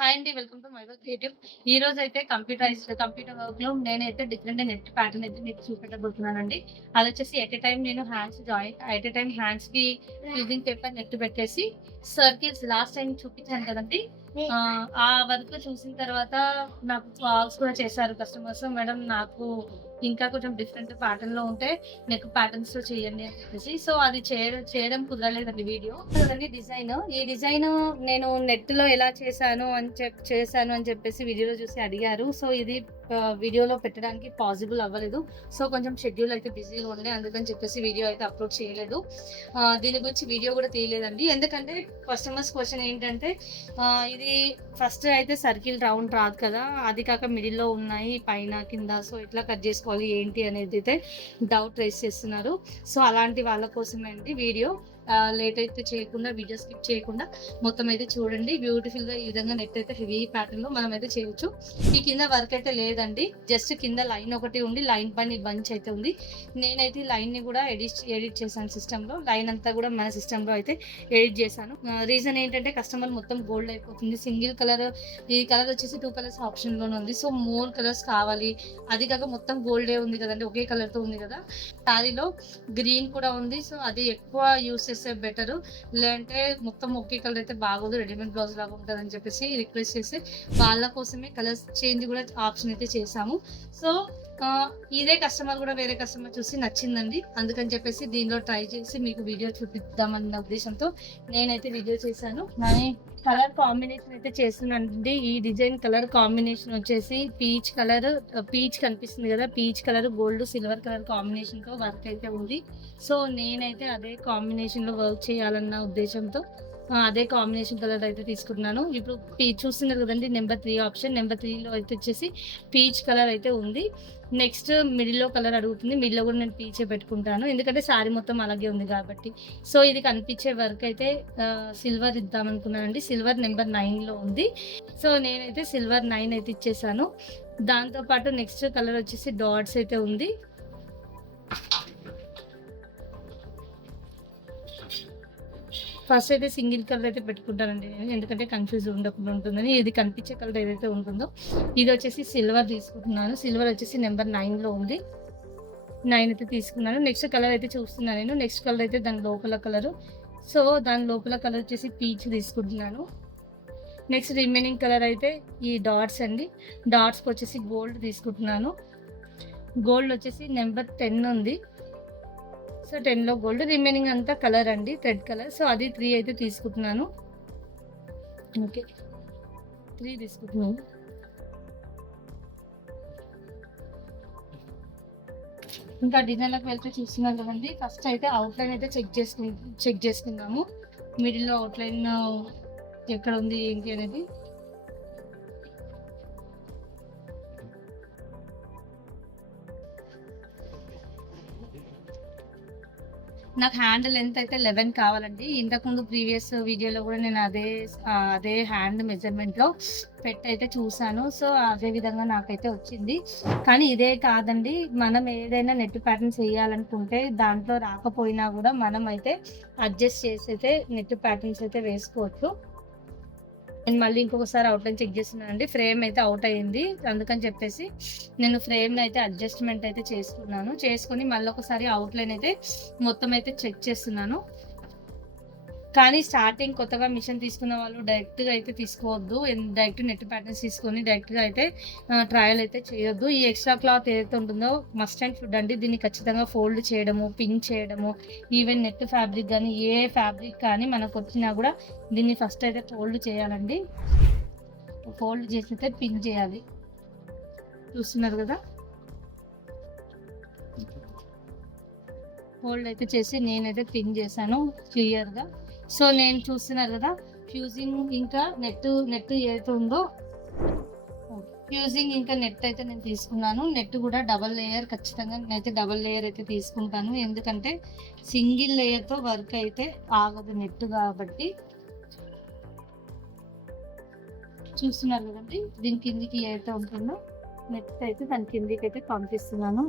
Hi అండి. Welcome to my work creative. ఈ రోజు అయితే కంప్యూటర్ వర్క్‌లో నేనైతే డిఫరెంట్ నెట్ ప్యాటర్న్ అయితే మీకు చూపెట్టబోతున్నానండి. అదొచ్చేసి ఎట్ ఎ టైమ్ హ్యాండ్స్‌కి ఫ్యూజింగ్ పేపర్ నెట్ పెట్టేసి సర్కిల్స్ లాస్ట్ టైమ్ చూపించాను కదండీ! ఆ వర్క్ చూసిన తర్వాత నాకు కాల్స్ కూడా చేశారు కస్టమర్స్. మేడం నాకు ఇంకా కొంచెం డిఫరెంట్ ప్యాటర్న్‌లో ఉంటే నెక్ ప్యాటర్న్స్‌లో చేయండి అని చెప్పేసి. సో, అది చేయడం కుదరలేదండి వీడియో. చూడండి డిజైన్. ఈ డిజైన్ నేను నెట్‌లో ఎలా చేశాను అని చెప్పేసి వీడియోలో చూసి అడిగారు. సో, ఇది వీడియోలో పెట్టడానికి పాసిబుల్ అవ్వలేదు. సో, కొంచెం షెడ్యూల్ అయితే బిజీగా ఉండే అందుకని చెప్పేసి వీడియో అయితే అప్‌లోడ్ చేయలేదు. దీని గురించి వీడియో కూడా తీయలేదండి. ఎందుకంటే కస్టమర్స్ క్వెషన్ ఏంటంటే ఇది ఫస్ట్ అయితే సర్కిల్ రౌండ్ రాదు కదా! అది కాక మిడిల్‌లో ఉన్నాయి పైన, కింద. సో, ఎట్లా కట్ చేసుకోవాలి ఏంటి అనేదైతే డౌట్ రైజ్ చేస్తున్నారు. సో, అలాంటి వాళ్ళ కోసమే అండి వీడియో. లేట్ అయితే చేయకుండా వీడియో స్కిప్ చేయకుండా మొత్తం అయితే చూడండి. బ్యూటిఫుల్‌గా ఈ విధంగా నెట్ అయితే హెవీ ప్యాటర్న్‌లో మనమైతే చేయొచ్చు. ఈ కింద వర్క్ అయితే లేదండి. జస్ట్ కింద లైన్ ఒకటి ఉండి లైన్ పైన ఈ బంచ్ అయితే ఉంది. నేనైతే ఈ లైన్‌ని కూడా ఎడిట్ చేశాను సిస్టమ్‌లో. లైన్ అంతా కూడా మన సిస్టమ్‌లో అయితే ఎడిట్ చేశాను. రీజన్ ఏంటంటే కస్టమర్ మొత్తం గోల్డ్ అయిపోతుంది. సింగిల్ కలర్ ఈ కలర్ వచ్చేసి 2 కలర్స్ ఆప్షన్‌లోనే ఉంది. సో, మోర్ కలర్స్ కావాలి. అది కాక మొత్తం గోల్డే ఉంది కదండీ! ఒకే కలర్‌తో ఉంది కదా! శారీలో గ్రీన్ కూడా ఉంది. సో, అది ఎక్కువ యూజ్ చేస్తే బెటరు. లేదంటే మొత్తం ఒకే కలర్ అయితే బాగోదు. రెడీమేడ్ బ్లౌజ్ లాగా ఉంటదని చెప్పేసి రిక్వెస్ట్ చేసి వాళ్ళ కోసమే కలర్స్ చేంజ్ కూడా ఆప్షన్ అయితే చేశాము. సో, ఇదే కస్టమర్ కూడా వేరే కస్టమర్ చూసి నచ్చిందండి. అందుకని చెప్పేసి దీనిలో ట్రై చేసి మీకు వీడియో చూపిద్దామన్న ఉద్దేశంతో నేనైతే వీడియో చేశాను. కానీ కలర్ కాంబినేషన్ అయితే చేస్తున్నానండి. ఈ డిజైన్ కలర్ కాంబినేషన్ వచ్చేసి పీచ్ కనిపిస్తుంది కదా! Peach colour, gold, silver colour కాంబినేషన్‌తో వర్క్ అయితే ఉంది. సో, నేనైతే అదే కాంబినేషన్‌లో వర్క్ చేయాలన్న ఉద్దేశంతో అదే కాంబినేషన్ కలర్ అయితే తీసుకుంటున్నాను. ఇప్పుడు చూస్తున్నారు కదండీ! Number 3 option. నెంబర్ 3లో అయితే వచ్చేసి పీచ్ కలర్ అయితే ఉంది. నెక్స్ట్ మిడిల్‌లో కలర్ అడుగుతుంది. మిడిల్‌లో కూడా నేను పీచే పెట్టుకుంటాను. ఎందుకంటే శారీ మొత్తం అలాగే ఉంది కాబట్టి. సో, ఇది కనిపించే వర్క్ అయితే సిల్వర్ ఇద్దామనుకున్నానండి. సిల్వర్ నెంబర్ 9లో ఉంది. సో, నేనైతే సిల్వర్ 9 అయితే ఇచ్చేసాను. దాంతో పాటు నెక్స్ట్ కలర్ వచ్చేసి డాట్స్ అయితే ఉంది. ఫస్ట్ అయితే సింగిల్ కలర్ అయితే పెట్టుకుంటానండి నేను. ఎందుకంటే కన్‌ఫ్యూజ్ ఉండకుండా ఉంటుందని. ఇది కనిపించే కలర్ ఏదైతే ఉంటుందో ఇది వచ్చేసి సిల్వర్ తీసుకుంటున్నాను. సిల్వర్ వచ్చేసి నెంబర్ 9లో ఉంది. 9 అయితే తీసుకున్నాను. నెక్స్ట్ కలర్ అయితే చూస్తున్నా నేను. నెక్స్ట్ కలర్ అయితే దాని లోపల కలరు. సో, దాని లోపల కలర్ వచ్చేసి పీచ్ తీసుకుంటున్నాను. నెక్స్ట్ రిమైనింగ్ కలర్ అయితే ఈ డాట్స్ అండి. డాట్స్‌కొచ్చేసి గోల్డ్ తీసుకుంటున్నాను. గోల్డ్ వచ్చేసి నెంబర్ 10 ఉంది. సో, 10లో గోల్డ్. రిమైనింగ్ అంతా కలర్ అండి. Thread colour. సో, అది 3 అయితే తీసుకుంటున్నాను. ఓకే. 3 తీసుకుంటున్నాను. ఇంకా డిజైన్‌లోకి వెళ్తే చూస్తున్నారు కదండీ! ఫస్ట్ అయితే అవుట్‌లైన్ అయితే చెక్ చేసుకుందాము. మిడిల్‌లో అవుట్‌లైన్ ఎక్కడుంది ఏంటి అనేది. నాకు హ్యాండ్ లెంత్ అయితే 11 కావాలండి. ఇంతకుముందు ప్రీవియస్ వీడియోలో కూడా నేను అదే హ్యాండ్ మెజర్‌మెంట్‌లో పెట్టయితే చూసాను. సో, అదే విధంగా నాకైతే వచ్చింది. కానీ ఇదే కాదండి. మనం ఏదైనా నెట్ ప్యాటర్న్స్ ఎయ్యాలనుకుంటే దాంట్లో రాకపోయినా గూడా మనమైతే అడ్జస్ట్ చేసైతే నెట్ ప్యాటర్న్స్ అయితే వేసుకోవచ్చు. నేను మళ్ళీ ఇంకొకసారి అవుట్‌లైన్ చెక్ చేస్తున్నానండి. ఫ్రేమ్ అయితే ఔట్ అయింది. అందుకని చెప్పేసి నేను ఫ్రేమ్‌ని అయితే అడ్జస్ట్‌మెంట్ అయితే చేసుకున్నాను. చేసుకొని మళ్ళొకసారి అవుట్‌లైన్ అయితే మొత్తం అయితే చెక్ చేస్తున్నాను. కానీ స్టార్టింగ్ కొత్తగా మిషన్ తీసుకున్న వాళ్ళు డైరెక్ట్‌గా అయితే తీసుకోవద్దు. డైరెక్ట్ నెట్ ప్యాటర్న్స్ తీసుకొని డైరెక్ట్‌గా అయితే ట్రయల్ అయితే చేయొద్దు. ఈ ఎక్స్‌ట్రా క్లాత్ ఏదైతే ఉంటుందో మస్ట్ అండ్ షుడ్ అండి. దీన్ని ఖచ్చితంగా ఫోల్డ్ చేయడము, పిన్ చేయడము, ఈవెన్ నెట్ ఫ్యాబ్రిక్ గానీ, ఏ ఫ్యాబ్రిక్ కానీ మనకొచ్చినా గూడా దీన్ని ఫస్ట్ అయితే ఫోల్డ్ చేయాలండి. ఫోల్డ్ చేసైతే పిన్ చేయాలి. చూస్తున్నారు గదా! ఫోల్డ్ అయితే చేసి నేనైతే పిన్ చేశాను క్లియర్‌గా. సో, నేను చూస్తున్నారు గదా! ఫ్యూజింగ్ ఇంకా నెట్ ఏదైతే ఉందో ఫ్యూజింగ్ ఇంకా నెట్ అయితే నేను తీసుకున్నాను. నెట్ కూడా డబుల్ లేయర్ ఖచ్చితంగా నేనైతే డబుల్ లేయర్ అయితే తీసుకుంటాను. ఎందుకంటే సింగిల్ లేయర్‌తో వర్క్ అయితే ఆగదు నెట్ కాబట్టి. చూస్తున్నారు కదండీ! దీని కిందికి ఏదైతే ఉంటుందో నెట్ అయితే దాని కిందికైతే పంపిస్తున్నాను.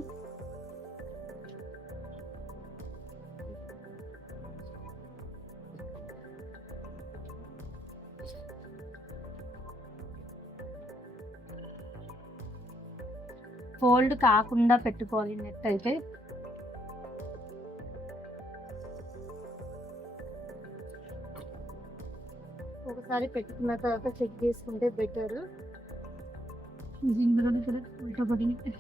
ఫోల్డ్ కాకుండా పెట్టుకోవాలి నెట్ అయితే. ఒకసారి పెట్టుకున్న తర్వాత చెక్ చేసుకుంటే బెటర్. దీనిలో కూడా ఉల్టా పడింది.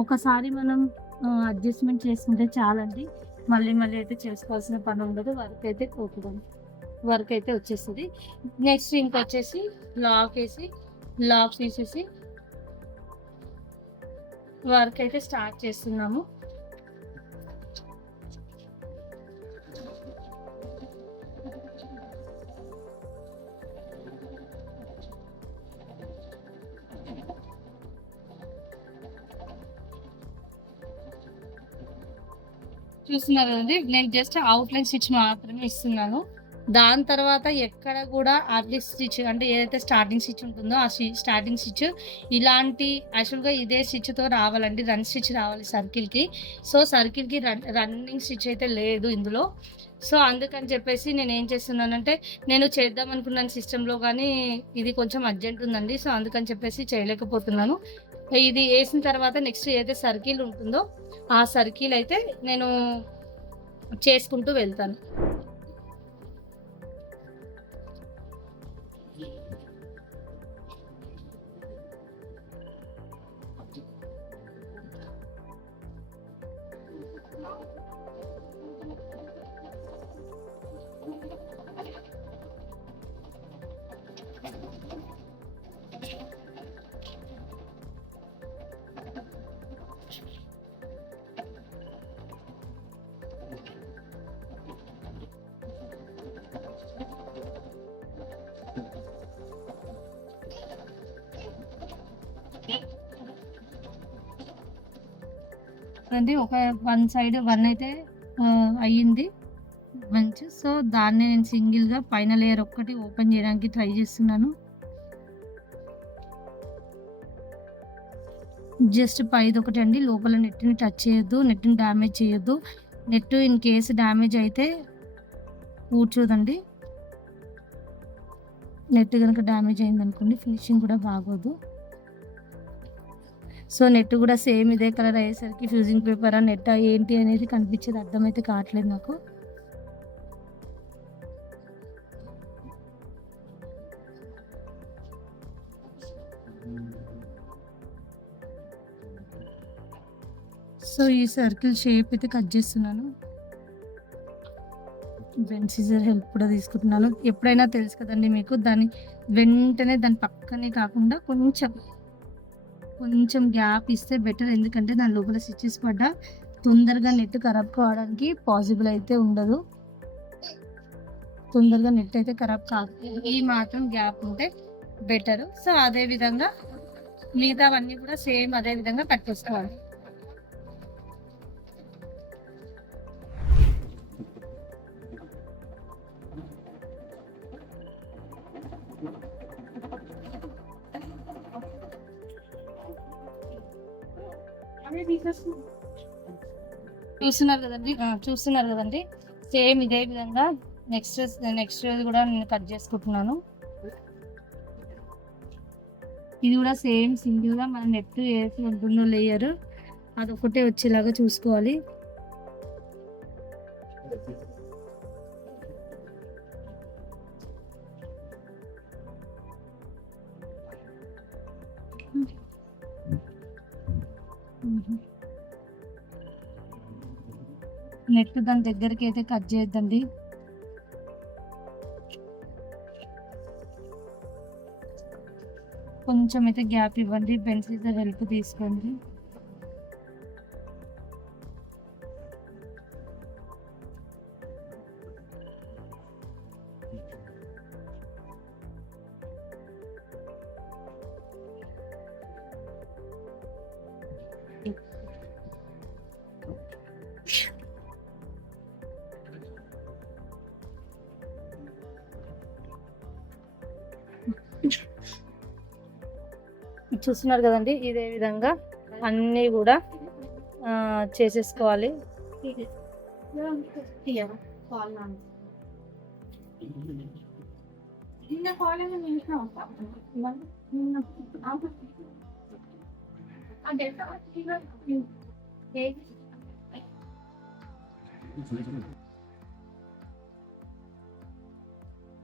ఒకసారి మనం అడ్జస్ట్మెంట్ చేసుకుంటే చాలండి. మళ్ళీ మళ్ళీ అయితే చేసుకోవాల్సిన పని ఉండదు. వర్క్ అయితే వచ్చేస్తుంది. నెక్స్ట్ ఇంకొచ్చేసి లాక్ తీసేసి వర్క్ అయితే స్టార్ట్ చేస్తున్నాము. చూస్తున్నారు కదండి, నేను జస్ట్ అవుట్లైన్ స్టిచ్ మాత్రమే ఇస్తున్నాను. దాని తర్వాత ఎక్కడ కూడా అర్లీ స్టిచ్ అంటే ఏదైతే స్టార్టింగ్ స్టిచ్ ఉంటుందో ఆ స్టార్టింగ్ స్టిచ్ ఇలాంటి యాక్చువల్గా ఇదే స్టిచ్తో రావాలండి, రన్ స్టిచ్ రావాలి సర్కిల్కి. సో సర్కిల్కి రన్నింగ్ స్టిచ్ అయితే లేదు ఇందులో. సో అందుకని చెప్పేసి నేను ఏం చేస్తున్నానంటే, నేను చేద్దాం అనుకున్నాను సిస్టంలో, కానీ ఇది కొంచెం అర్జెంట్ ఉందండి. సో అందుకని చెప్పేసి చేయలేకపోతున్నాను. ఇది వేసిన తర్వాత నెక్స్ట్ ఏదైతే సర్కిల్ ఉంటుందో ఆ సర్కిల్ అయితే నేను చేసుకుంటూ వెళ్తాను. అండి ఒక సైడ్ అయితే అయ్యింది మంచి. సో దాన్ని నేను సింగిల్గా పైన లేయర్ ఒక్కటి ఓపెన్ చేయడానికి ట్రై చేస్తున్నాను. జస్ట్ పైది ఒకటి అండి, లోపల నెట్ని టచ్ చేయొద్దు, నెట్ని డ్యామేజ్ చేయొద్దు. నెట్ ఇన్ కేసు డ్యామేజ్ అయితే కూర్చోదండి. నెట్ కనుక డ్యామేజ్ అయింది అనుకోండి ఫినిషింగ్ కూడా బాగోదు. సో నెట్ కూడా సేమ్ ఇదే కలర్ అయ్యేసరికి ఫ్యూజింగ్ పేపర్ నెట్ ఏంటి అనేది కనిపించేది అర్థమైతే కావట్లేదు నాకు. సో ఈ సర్కిల్ షేప్ అయితే కట్ చేస్తున్నాను. బెండ్ సీజర్ హెల్ప్ కూడా తీసుకుంటున్నాను. ఎప్పుడైనా తెలుసు కదండి మీకు, దాని వెంటనే దాని పక్కనే కాకుండా కొంచెం గ్యాప్ ఇస్తే బెటర్. ఎందుకంటే దాని లోపల స్టిచెస్ పడ్డా తొందరగా నెట్ ఖరాబ్ కావడానికి పాసిబుల్ అయితే ఉండదు. తొందరగా నెట్ అయితే ఖరాబ్ కాదు, ఈ మాత్రం గ్యాప్ ఉంటే బెటర్. సో అదే విధంగా మిగతావన్నీ కూడా సేమ్ అదే విధంగా కట్ చేసుకోవాలి. చూస్తున్నారు కదండి సేమ్ ఇదే విధంగా నెక్స్ట్ కూడా నేను కట్ చేసుకుంటున్నాను. ఇది కూడా సేమ్ సింగిల్ గా మన నెట్ వేసి ఉంటుందో లేయర్ అదొకటే వచ్చేలాగా చూసుకోవాలి. నెట్ దాని దగ్గరికి అయితే కట్ చేయొద్దండి. కొంచెం అయితే గ్యాప్ ఇవ్వండి, బెండ్ సీజర్ హెల్ప్ తీసుకోండి. చూస్తున్నారు కదండి ఇదే విధంగా అన్నీ కూడా చేసేసుకోవాలి.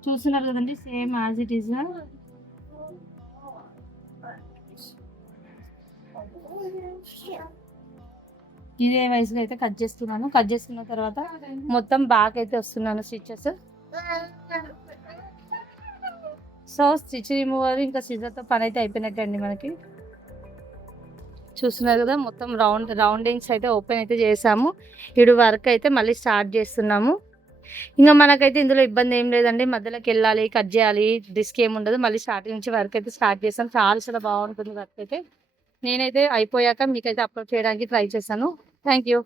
చూస్తున్నారు కదండి, సేమ్ యాజ్ ఇట్ ఈస్. ఇదే వయసులో అయితే కట్ చేస్తున్నాను. కట్ చేసుకున్న తర్వాత మొత్తం బ్యాక్ అయితే వస్తున్నాను స్టిచెస్. సో స్టిచ్ రిమూవర్ ఇంకా సిజర్తో పని అయితే అయిపోయినట్టే అండి మనకి. చూస్తున్నారు కదా, మొత్తం రౌండింగ్స్ అయితే ఓపెన్ అయితే చేసాము. ఇప్పుడు వర్క్ అయితే మళ్ళీ స్టార్ట్ చేస్తున్నాము. ఇంకా మనకైతే ఇందులో ఇబ్బంది ఏం లేదండి. మధ్యలోకి వెళ్ళాలి, కట్ చేయాలి, రిస్క్ ఏమి ఉండదు. మళ్ళీ స్టార్టింగ్ నుంచి వర్క్ అయితే స్టార్ట్ చేస్తాం. చాలా చాలా బాగుంటుంది వర్క్ అయితే. నేనైతే అయిపోయాక మీకైతే అప్లోడ్ చేయడానికి ట్రై చేశాను. Thank you.